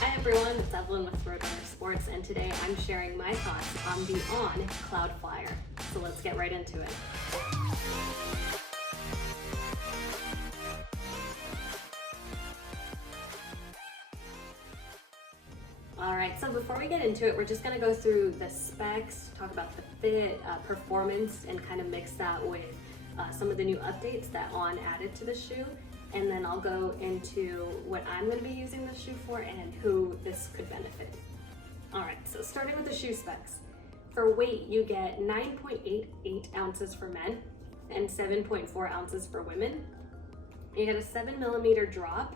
Hi everyone, it's Evelyn with Roadrunner Sports, and today I'm sharing my thoughts on the On Cloudflyer. So let's get right into it. Alright, so before we get into it, we're just going to go through the specs, talk about the fit, performance, and kind of mix that with some of the new updates that On added to the shoe. And then I'll go into what I'm going to be using the shoe for and who this could benefit. Alright, so starting with the shoe specs. For weight, you get 9.88 ounces for men and 7.4 ounces for women. You get a 7mm drop,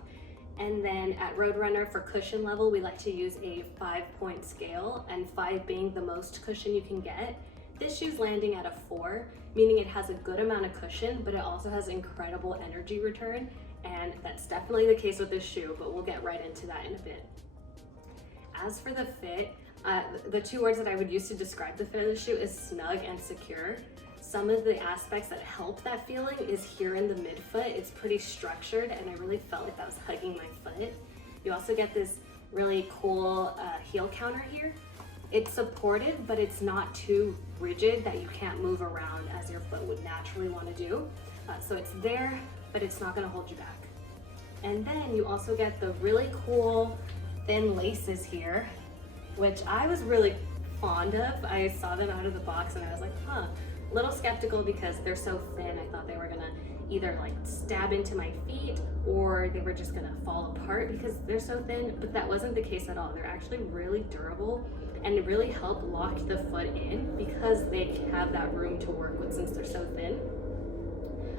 and then at Roadrunner for cushion level, we like to use a 5-point scale, and 5 being the most cushion you can get. This shoe's landing at a 4, meaning it has a good amount of cushion, but it also has incredible energy return, and that's definitely the case with this shoe, but we'll get right into that in a bit. As for the fit, the two words that I would use to describe the fit of the shoe is snug and secure. Some of the aspects that help that feeling is here in the midfoot. It's pretty structured, and I really felt like that was hugging my foot. You also get this really cool heel counter here. It's supportive, but it's not too rigid that you can't move around as your foot would naturally want to do. So it's there, but it's not going to hold you back. And then you also get the really cool thin laces here, which I was really fond of. I saw them out of the box and I was like, a little skeptical because they're so thin. I thought they were gonna either like stab into my feet or they were just gonna fall apart because they're so thin, but that wasn't the case at all. They're actually really durable and really help lock the foot in because they have that room to work with since they're so thin.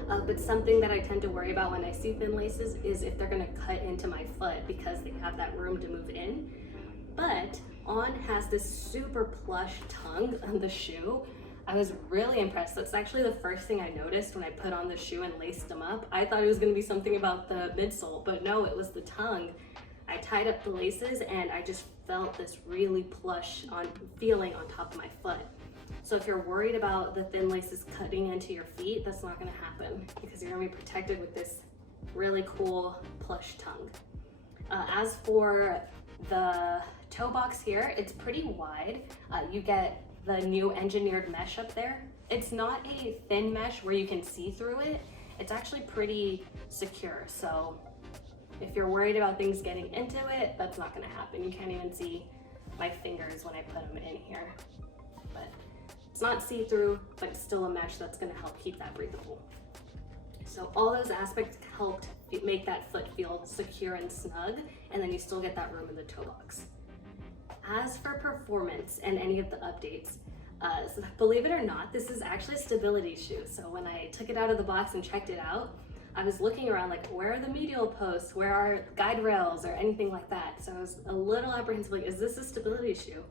But something that I tend to worry about when I see thin laces is if they're gonna cut into my foot because they have that room to move in. But On has this super plush tongue on the shoe. I was really impressed. That's actually the first thing I noticed when I put on the shoe and laced them up. I thought it was gonna be something about the midsole, but no, it was the tongue. I tied up the laces and I just felt this really plush feeling on top of my foot. So if you're worried about the thin laces cutting into your feet, that's not gonna happen because you're gonna be protected with this really cool plush tongue. As for the toe box here, it's pretty wide. You get the new engineered mesh up there. It's not a thin mesh where you can see through it. It's actually pretty secure. So if you're worried about things getting into it, that's not gonna happen. You can't even see my fingers when I put them in here. But it's not see-through, but it's still a mesh that's gonna help keep that breathable. So all those aspects helped make that foot feel secure and snug, and then you still get that room in the toe box. As for performance and any of the updates, so believe it or not, this is actually a stability shoe. So when I took it out of the box and checked it out, I was looking around like, where are the medial posts? Where are guide rails or anything like that? So I was a little apprehensive, like, is this a stability shoe?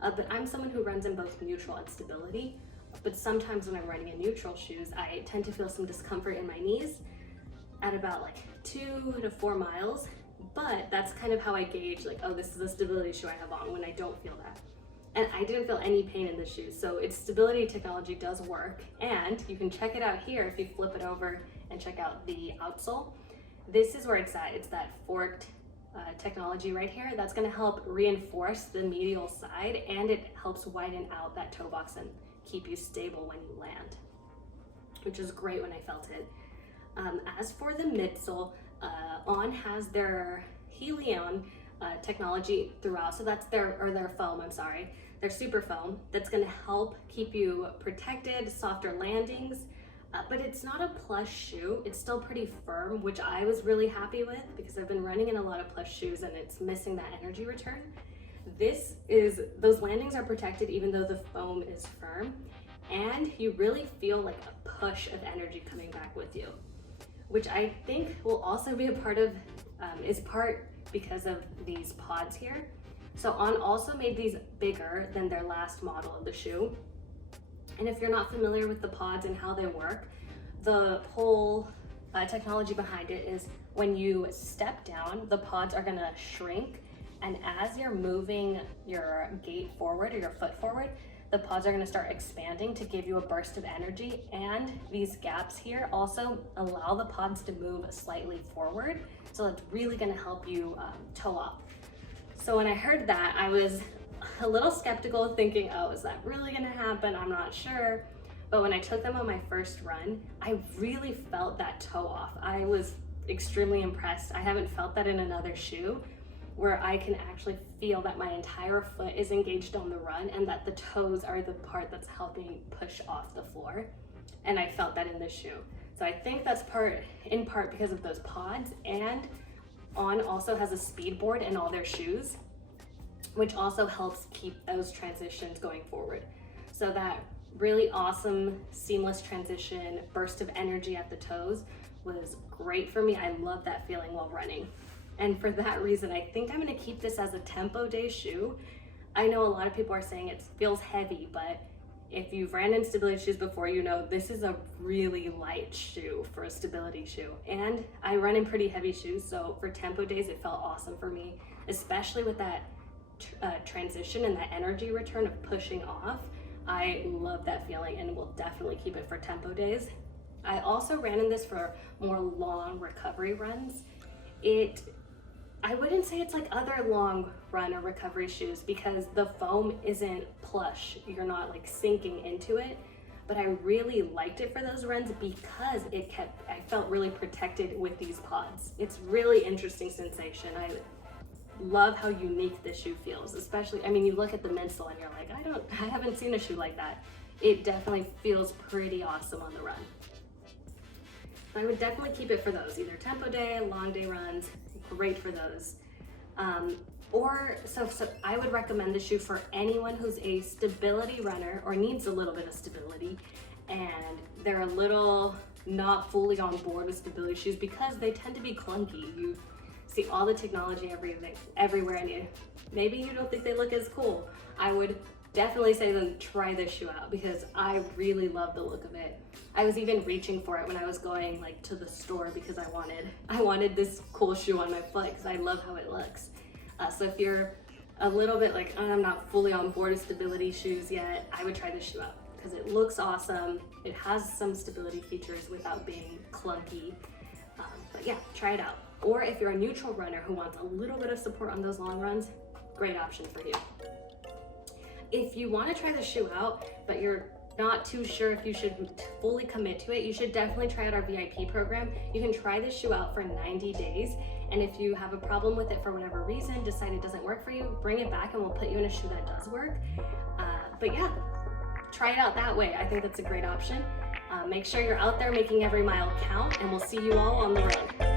But I'm someone who runs in both neutral and stability. But sometimes when I'm running in neutral shoes, I tend to feel some discomfort in my knees at about like 2 to 4 miles. But that's kind of how I gauge like, oh, this is a stability shoe I have on when I don't feel that. And I didn't feel any pain in the shoe. So its stability technology does work. And you can check it out here if you flip it over and check out the outsole. This is where it's at. It's that forked technology right here that's going to help reinforce the medial side, and it helps widen out that toe box and keep you stable when you land, which is great when I felt it. As for the midsole, On has their Helion technology throughout, so that's their foam, their Superfoam, that's going to help keep you protected, softer landings. But it's not a plush shoe. It's still pretty firm, which I was really happy with because I've been running in a lot of plush shoes and it's missing that energy return. Those landings are protected even though the foam is firm, and you really feel like a push of energy coming back with you, which I think will also be is part because of these pods here. So On also made these bigger than their last model of the shoe. And if you're not familiar with the pods and how they work, the whole technology behind it is when you step down, the pods are gonna shrink, and as you're moving your gait forward or your foot forward, the pods are gonna start expanding to give you a burst of energy, and these gaps here also allow the pods to move slightly forward, so it's really gonna help you toe off. So when I heard that, I was a little skeptical, thinking, oh, is that really gonna happen? I'm not sure. But when I took them on my first run, I really felt that toe off. I was extremely impressed. I haven't felt that in another shoe, where I can actually feel that my entire foot is engaged on the run and that the toes are the part that's helping push off the floor. And I felt that in this shoe. So I think that's in part because of those pods, and On also has a speed board in all their shoes, which also helps keep those transitions going forward. So that really awesome, seamless transition, burst of energy at the toes was great for me. I love that feeling while running. And for that reason, I think I'm gonna keep this as a tempo day shoe. I know a lot of people are saying it feels heavy, but if you've ran in stability shoes before, you know this is a really light shoe for a stability shoe. And I run in pretty heavy shoes, so for tempo days, it felt awesome for me, especially with that transition and that energy return of pushing off. I love that feeling and will definitely keep it for tempo days. I also ran in this for more long recovery runs. I wouldn't say it's like other long run or recovery shoes because the foam isn't plush. You're not like sinking into it, but I really liked it for those runs because I felt really protected with these pods. It's really interesting sensation. I love how unique this shoe feels, especially, I mean, you look at the midsole and you're like, I haven't seen a shoe like that. It definitely feels pretty awesome on the run. I would definitely keep it for those, either tempo day, long day runs, great for those. So I would recommend the shoe for anyone who's a stability runner or needs a little bit of stability, and they're a little not fully on board with stability shoes because they tend to be clunky. You see all the technology everywhere, and maybe you don't think they look as cool. I would definitely say then try this shoe out because I really love the look of it. I was even reaching for it when I was going like to the store because I wanted this cool shoe on my foot because I love how it looks. So if you're a little bit like, I'm not fully on board with stability shoes yet, I would try this shoe out because it looks awesome. It has some stability features without being clunky. But yeah, try it out. Or if you're a neutral runner who wants a little bit of support on those long runs, great option for you. If you want to try the shoe out, but you're not too sure if you should fully commit to it, you should definitely try out our VIP program. You can try this shoe out for 90 days. And if you have a problem with it for whatever reason, decide it doesn't work for you, bring it back and we'll put you in a shoe that does work. But yeah, try it out that way. I think that's a great option. Make sure you're out there making every mile count, and we'll see you all on the road.